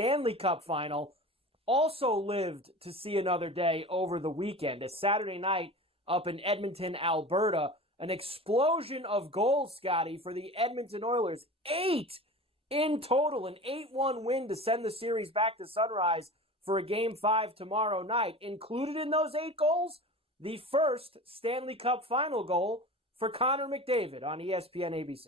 Stanley Cup final also lived to see another day over the weekend. A Saturday night up in Edmonton, Alberta. An explosion of goals, Scotty, for the Edmonton Oilers. 8 in total. An 8-1 win to send the series back to Sunrise for a Game 5 tomorrow night. Included in those 8 goals, the first Stanley Cup final goal for Connor McDavid on ESPN ABC.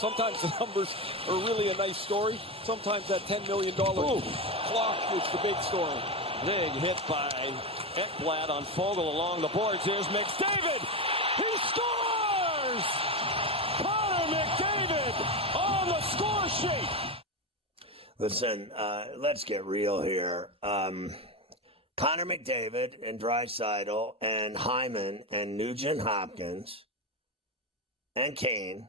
Sometimes the numbers are really a nice story. Sometimes that $10 million clock is the big story. Big hit by Ekblad on Fogle along the boards. Here's McDavid. He scores! Connor McDavid on the score sheet. Listen, let's get real here. Connor McDavid and Draisaitl and Hyman and Nugent-Hopkins and Kane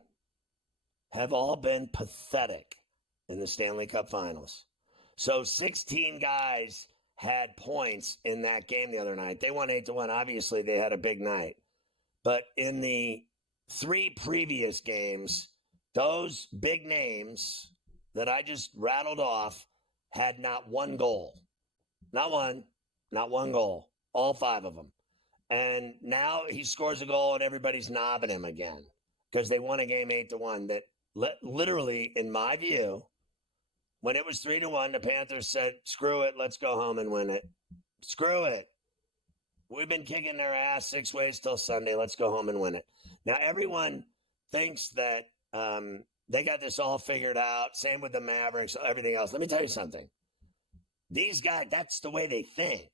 have all been pathetic in the Stanley Cup Finals. So 16 guys had points in that game the other night. They won 8-1. Obviously, they had a big night. But in the 3 previous games, those big names that I just rattled off had not one goal. Not one goal. All 5 of them. And now he scores a goal and everybody's knobbing him again because they won a game 8-1 that literally, in my view, when it was 3-1, the Panthers said, screw it, let's go home and win it. Screw it. We've been kicking their ass 6 ways till Sunday. Let's go home and win it. Now, everyone thinks that they got this all figured out. Same with the Mavericks, everything else. Let me tell you something. These guys, that's the way they think.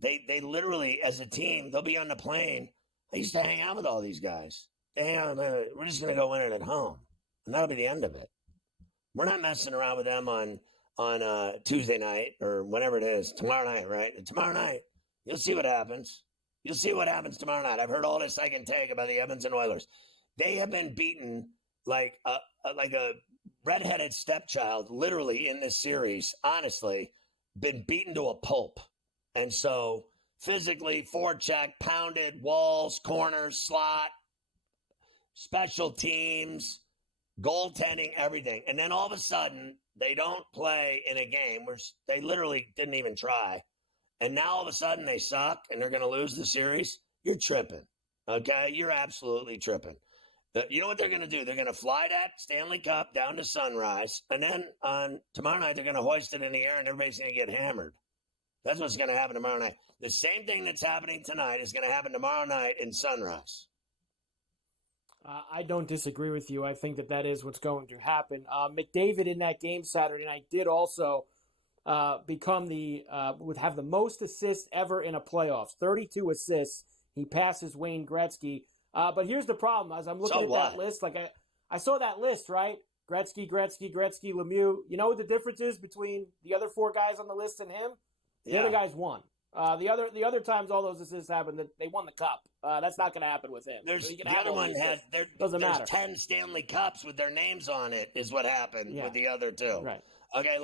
They literally, as a team, they'll be on the plane. I used to hang out with all these guys. We're just going to go win it at home. And that'll be the end of it. We're not messing around with them on Tuesday night or whenever it is. Tomorrow night, right? And tomorrow night, you'll see what happens. You'll see what happens tomorrow night. I've heard all this I can take about the Edmonton Oilers. They have been beaten like a redheaded stepchild, literally, in this series. Honestly, been beaten to a pulp. And so physically, forecheck, pounded, walls, corners, slot, special teams, goaltending, everything. And then all of a sudden, they don't play in a game where they literally didn't even try. And now all of a sudden they suck and they're going to lose the series. You're tripping. Okay? You're absolutely tripping. You know what they're going to do? They're going to fly that Stanley Cup down to Sunrise. And then on tomorrow night, they're going to hoist it in the air and everybody's going to get hammered. That's what's going to happen tomorrow night. The same thing that's happening tonight is going to happen tomorrow night in Sunrise. I don't disagree with you. I think that is what's going to happen. McDavid in that game Saturday night did also become would have the most assists ever in a playoffs. 32 assists. He passes Wayne Gretzky. But here's the problem. As I'm looking at that list, I saw that list, right? Gretzky, Lemieux. You know what the difference is between the other 4 guys on the list and him? The other guys won. The other times all those assists happened, they won the cup. That's not going to happen with him. The other one has there's 10 Stanley Cups with their names on it is what happened with the other 2. Right. Okay,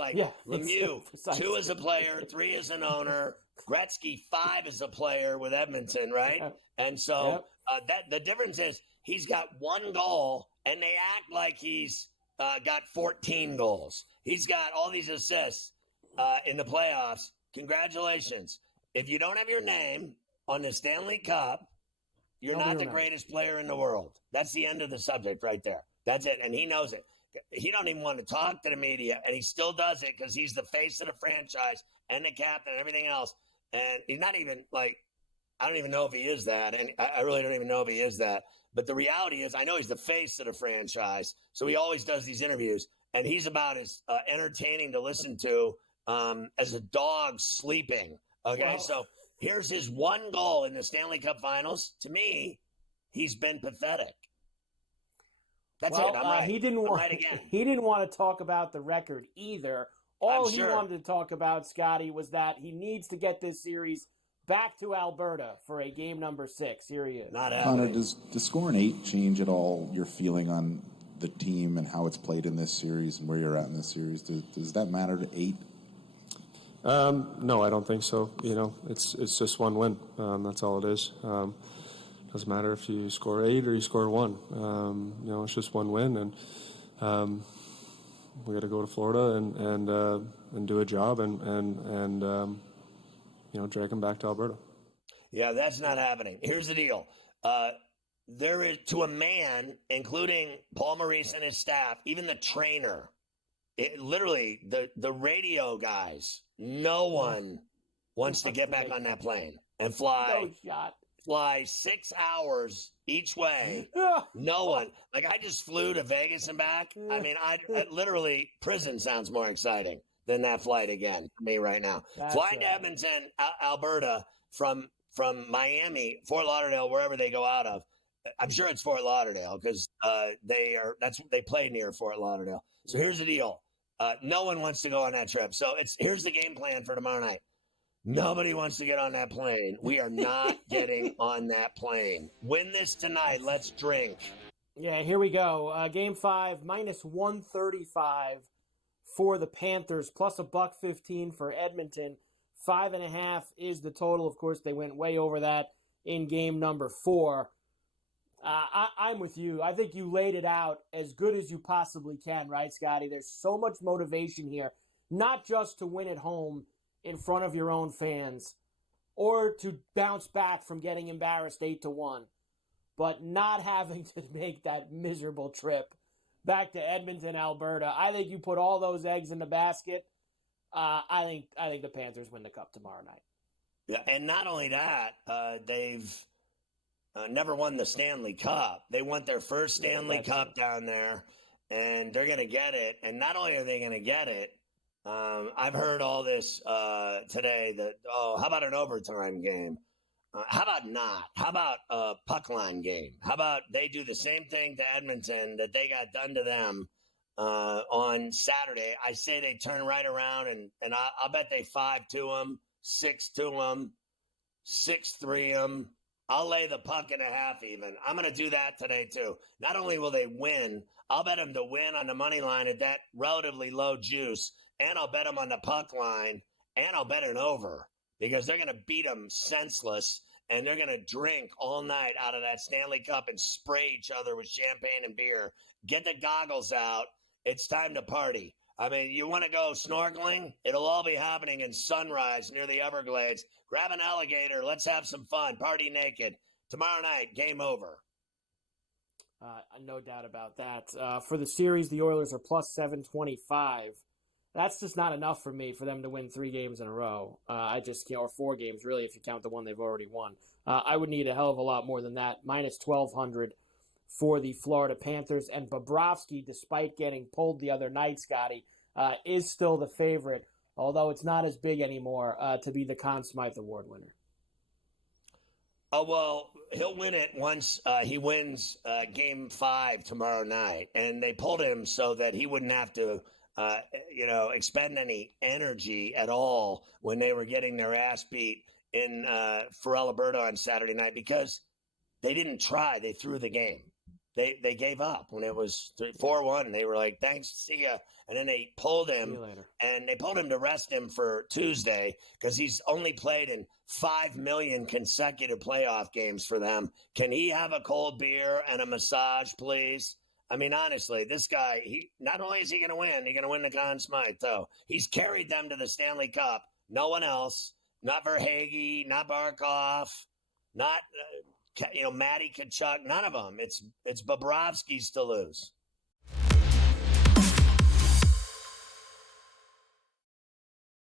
Lemieux, 2 as a player, 3 as an owner. Gretzky, 5 as a player with Edmonton, right? And so that the difference is he's got 1 goal, and they act like he's got 14 goals. He's got all these assists in the playoffs. Congratulations. If you don't have your name on the Stanley Cup, you're not the greatest player in the world. That's the end of the subject right there. That's it. And he knows it. He don't even want to talk to the media, and he still does it because he's the face of the franchise and the captain and everything else. And he's not even I don't even know if he is that. And I really don't even know if he is that. But the reality is I know he's the face of the franchise. So he always does these interviews. And he's about as entertaining to listen to as a dog sleeping. Okay, wow. So here's his 1 goal in the Stanley Cup Finals. To me, he's been pathetic. That's it. I'm right. He didn't want to talk about the record either. All he wanted to talk about, Scotty, was that he needs to get this series back to Alberta for a game number 6. Here he is. Connor, does scoring 8 change at all your feeling on the team and how it's played in this series and where you're at in this series? Does that matter to 8? No, I don't think so. It's just 1 win. That's all it is. Doesn't matter if you score 8 or you score 1. It's just 1 win, and we got to go to Florida and do a job and drag them back to Alberta. Yeah, that's not happening. Here's the deal. There is, to a man, including Paul Maurice and his staff, even the trainer, literally the radio guys, no one wants to get back on that plane and fly 6 hours each way. No one. Like, I just flew to Vegas and back. I mean, I literally, prison sounds more exciting than that flight again for me right now. Flying to Edmonton, Alberta from Miami, Fort Lauderdale, wherever they go out of. I'm sure it's Fort Lauderdale because they play near Fort Lauderdale. So here's the deal. No one wants to go on that trip. So here's the game plan for tomorrow night. Nobody wants to get on that plane. We are not getting on that plane. Win this tonight. Let's drink. Yeah, here we go. Game 5, minus 135 for the Panthers, plus $1.15 for Edmonton. 5.5 is the total. Of course, they went way over that in game number 4. I'm with you. I think you laid it out as good as you possibly can, right, Scotty? There's so much motivation here, not just to win at home in front of your own fans or to bounce back from getting embarrassed 8-1, but not having to make that miserable trip back to Edmonton, Alberta. I think you put all those eggs in the basket. I think the Panthers win the Cup tomorrow night. Yeah, and not only that, they've never won the Stanley Cup. They want their first Stanley Cup down there, and they're going to get it. And not only are they going to get it, I've heard all this today that, how about an overtime game? How about not? How about a puck line game? How about they do the same thing to Edmonton that they got done to them on Saturday? I say they turn right around, and I'll bet they 5-2 them, 6-2 them, 6-3 them. I'll lay the puck and a half even. I'm going to do that today too. Not only will they win, I'll bet them to win on the money line at that relatively low juice, and I'll bet them on the puck line, and I'll bet an over because they're going to beat them senseless, and they're going to drink all night out of that Stanley Cup and spray each other with champagne and beer. Get the goggles out. It's time to party. I mean, you want to go snorkeling? It'll all be happening in Sunrise near the Everglades. Grab an alligator. Let's have some fun. Party naked. Tomorrow night, game over. No doubt about that. For the series, the Oilers are plus 725. That's just not enough for me for them to win 3 games in a row. I just can't, or 4 games, really, if you count the one they've already won. I would need a hell of a lot more than that. Minus 1,200 for the Florida Panthers. And Bobrovsky, despite getting pulled the other night, Scotty, is still the favorite, although it's not as big anymore to be the Conn Smythe Award winner. Oh, well, he'll win it once he wins Game 5 tomorrow night. And they pulled him so that he wouldn't have to, expend any energy at all when they were getting their ass beat for Alberta on Saturday night because they didn't try. They threw the game. They gave up when it was 4-1. They were like, thanks, see ya. And then they pulled him, and they pulled him to rest him for Tuesday because he's only played in 5 million consecutive playoff games for them. Can he have a cold beer and a massage, please? I mean, honestly, this guy, not only is he going to win, he's going to win the Conn Smythe, though. He's carried them to the Stanley Cup. No one else. Not Verhaeghe, not Barkov, not Matty Tkachuk, none of them. It's Bobrovsky's to lose.